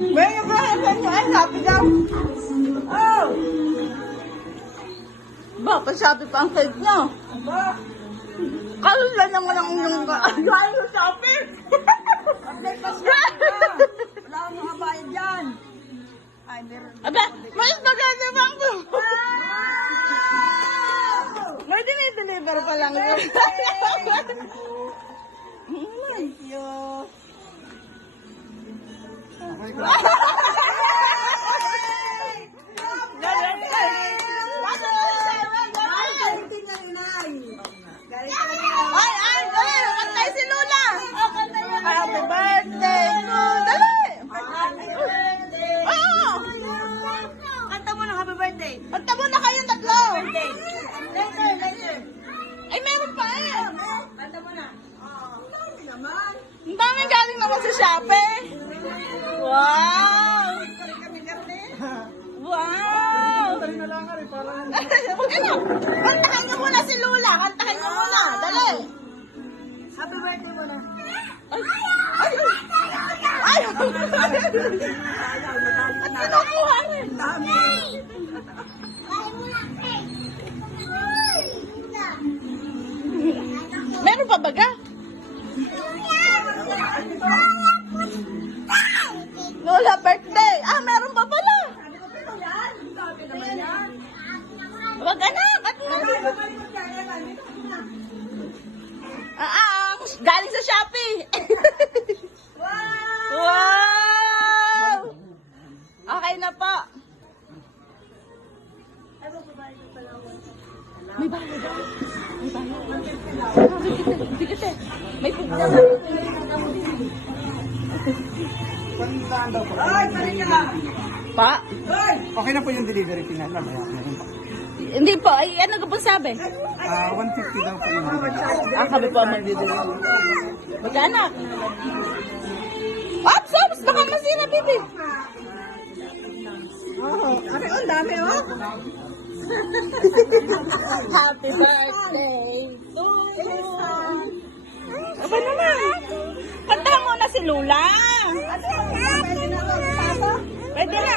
May yung kahasan mo ay happy daw. Oh! Ba, pa-Shopee pa ang cake niya. Ba? Kalula naman ang inyong ayaw sa Shopee. Wala akong makabayad dyan. Ay, meron. Aba, mas maganda bang po? May dinideliver pa lang yun. Thank you. Happy birthday to dali! Oo! Kanta mo ng happy birthday. Kanta mo na kayong tatlo! Later. Ay, meron pa eh! Kanta mo na. Ang dami galing naman sa Shopee! Wow! Wow! Huwag ano! Kantahan niyo muna si Lula! Kantahan niyo muna! Dali! Happy birthday mo na. Ay! Ay! Ay! At kinukuha rin! Meron pa baga? Lola birthday! Ah, meron pa pala! Wag anak! At galing sa Shopee! Wow! Okay na po. May bahay daw. May bahay. Bigat eh. May pugna. Ay, talika. Pa? Okay na po yung delivery fee na. Hindi po. Ay, ano ka po sabi? 150 daw po yung delivery. Kami po ang magdideliver. Mag-anak. Ops, ops! Baka masira, bibi. Ang dami, oh. Happy birthday to you. Aba naman. Kanta mo na si Lula. Pwede na.